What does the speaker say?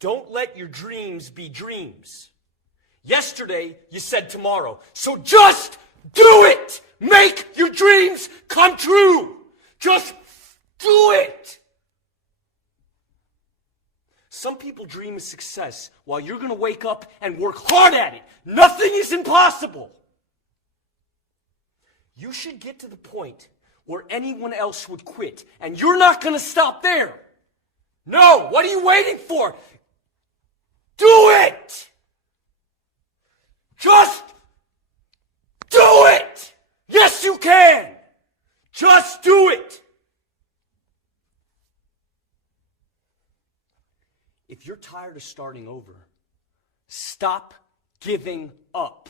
Don't let your dreams be dreams. Yesterday, you said tomorrow. So just do it! Make your dreams come true! Just do it! Some people dream of success while you're going to wake up and work hard at it. Nothing is impossible. You should get to the point where anyone else would quit, and you're not going to stop there. No, what are you waiting for? Do it! Just do it! Yes, you can! Just do it! If you're tired of starting over, stop giving up.